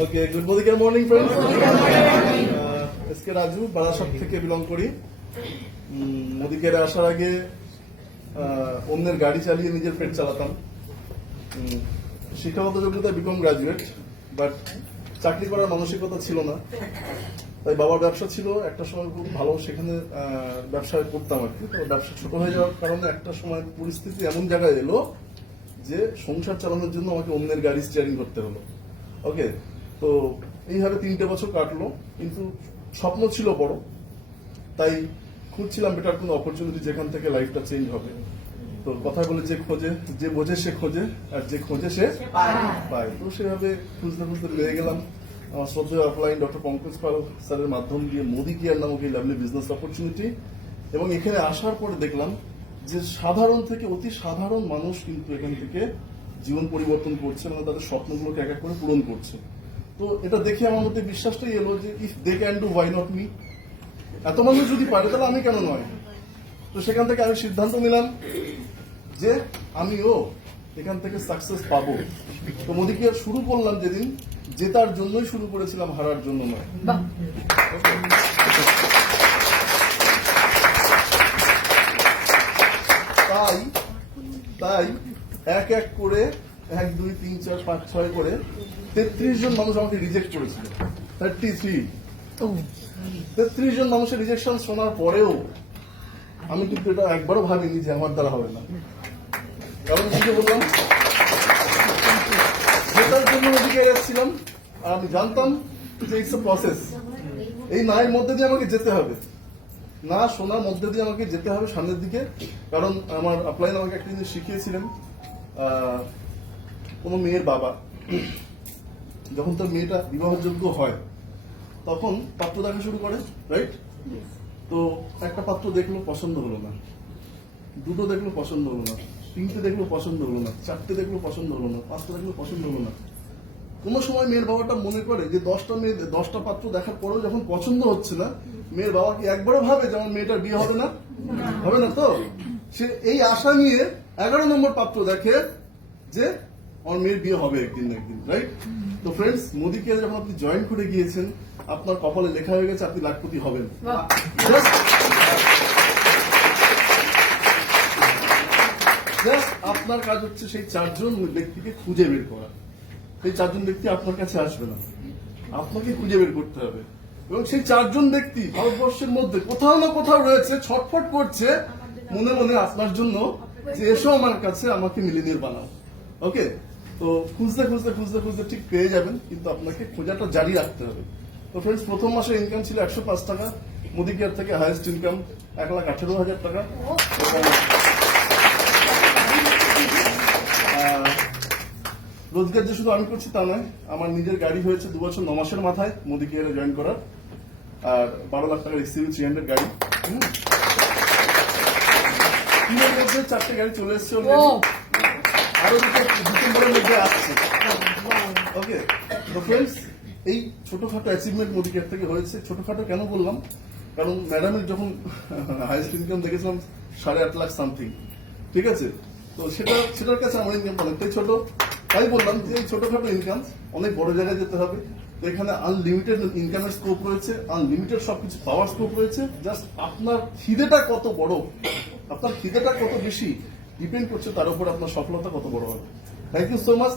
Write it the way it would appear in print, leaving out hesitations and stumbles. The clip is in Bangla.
ওকে, good morning friends. SK Raju, Barasat থেকে বিলং করি। মোদিকেরে আসার আগে অন্যের গাড়ি চালিয়ে নিজের পেট চালাতাম। শিক্ষাগত যোগ্যতায় বিকম গ্রাজুয়েট, বাট চাকরি করার মানসিকতা ছিল না। তাই বাবার ব্যবসা ছিল, একটা সময় খুব ভালো, সেখানে ব্যবসা করতাম আর কি। তো ব্যবসা ছোট হয়ে যাওয়ার কারণে একটা সময় পরিস্থিতি এমন জায়গায় এলো যে সংসার চালানোর জন্য আমাকে অন্যের গাড়ি স্টিয়ারিং করতে হলো। ওকে, তো এইভাবে 3টে বছর কাটলো, কিন্তু স্বপ্ন ছিল বড়, তাই খুঁজছিলাম বেটার কোনো অপরচুনিটি যেখান থেকে লাইফটা চেঞ্জ হবে। তো কথা বলে যে খোঁজে, যে বোঝে সে খোঁজে, আর যে খোঁজে সে পায়। তো সেভাবে খুঁজতে খুঁজতে পেয়ে গেলাম আমার শ্রদ্ধেয় অফলাইন ডক্টর পঙ্কজ পাল স্যারের মাধ্যম দিয়ে মোদি কেয়ার নামক এই লাভলি বিজনেস অপরচুনিটি। এবং এখানে আসার পরে দেখলাম যে সাধারণ থেকে অতি সাধারণ মানুষ কিন্তু এখান থেকে জীবন পরিবর্তন করছে, মানে তাদের স্বপ্নগুলোকে এক এক করে পূরণ করছে। তো এটা দেখে আমার মধ্যে বিশ্বাসটাই এলো যে if they can do, why not me. এত মানুষ যদি পারে তাহলে আমি কেন নয়। তো সেখান থেকে আমি সিদ্ধান্ত নিলাম যে আমিও এখান থেকে সাকসেস পাবো। তো মোদিকে শুরু করলাম যেদিন, জেতার জন্যই শুরু করেছিলাম, হারার জন্য নয়। তাই এক এক করে 1, 2, 3, 4, 5, 6 করে 33 জন মানুষ আমাকে রিজেক্ট করেছিল। 33 জন মানুষের রিজেকশন শোনার পরেও আমি কিন্তু এটা একবারও ভাবিনি যে আমার দ্বারা হবে না। কারণ বুঝে বললাম জেতার জন্য ওদিকে যাচ্ছিলাম, আর আমি জানতাম যে ইটস এ প্রসেস। এই নায়ের মধ্যে দিয়ে আমাকে যেতে হবে, না শোনার মধ্যে দিয়ে আমাকে যেতে হবে সামনের দিকে। কারণ আমার আপলাইন আমাকে একটা জিনিস শিখিয়েছিলেন, কোনো মেয়ের বাবা যখন তার মেয়েটা বিবাহযোগ্য হয় তখন পাত্র দেখা শুরু করে, রাইট? তো একটা পাত্র দেখলো, পছন্দ হলো না, 2টো দেখলো, পছন্দ হলো না, 3টে দেখলো, পছন্দ হলো না, 4টে দেখলো, পছন্দ হলো না, 5টা দেখলো, পছন্দ হলো না। কোনো সময় মেয়ের বাবাটা মনে করে যে 10টা পাত্র দেখার পরেও যখন পছন্দ হচ্ছে না, মেয়ের বাবা কি একবারও ভাবে যে আমার মেয়েটার বিয়ে হবে না? হবে না। তো সে এই আশা নিয়ে 11 নম্বর পাত্র দেখে যে আমার মেয়ের বিয়ে হবে একদিন না একদিন, রাইট? তো ফ্রেন্ডস, মোদিকে যখন আপনি জয়েন করে গিয়েছেন, আপনার কপালে লেখা হয়ে গেছে আপনি লাখপতি হবেন। আপনার কাজ হচ্ছে সেই 4 জন ব্যক্তিকে খুঁজে বের করা। সেই 4 জন ব্যক্তি আপনার কাছে আসবে না, আপনাকে খুঁজে বের করতে হবে। এবং সেই 4 জন ব্যক্তি ভারতবর্ষের মধ্যে কোথাও না কোথাও রয়েছে, ছটফট করছে মনে মনে আপনার জন্য যে এসো আমার কাছে, আমাকে মিলিনিয়ার বানাও। ওকে, তো খুঁজতে খুঁজতে খুঁজতে খুঁজতে ঠিক পেয়ে যাবেন, কিন্তু আপনাকে খোঁজাটা জারি রাখতে হবে। তো ফ্রেন্ডস, প্রথম মাসে ইনকাম ছিল 105 টাকা। মোদি কেয়ার থেকে হাইয়েস্ট ইনকাম 1,18,000 টাকা। রোজগার যে শুধু আমি করছি তা নয়, আমার নিজের গাড়ি হয়েছে 2 বছর 9 মাসের মাথায় মোদি কেয়ারে জয়েন করার, আর 12 লাখ টাকার এক্সিভি 300 গাড়ি। 4টে গাড়ি চলে এসছে, আরো ডিসেম্বরের মধ্যে আসছে। ওকে, তো ফ্রেন্ডস, এই ছোটখাটো অ্যাচিভমেন্ট মোদি কেয়ার থেকে হয়েছে। ছোটখাটো কেন বললাম? কারণ ম্যাডামের যখন হাইয়েস্ট ইনকাম দেখেছিলাম 8.5 লাখ সামথিং, ঠিক আছে? তো সেটার কাছে আমার ইনকাম অনেকটাই ছোট। তাই বললাম যে এই ছোটখাটো ইনকাম অনেক বড় জায়গায় যেতে হবে। তো এখানে আনলিমিটেড ইনকামের স্কোপ রয়েছে, আনলিমিটেড সবকিছু পাওয়ার স্কোপ রয়েছে। জাস্ট আপনার খিদেটা কত বড়, আপনার খিদেটা কত বেশি ডিপেন্ড করছে তার উপর আপনার সফলতা কত বড় হবে। Thank you so much.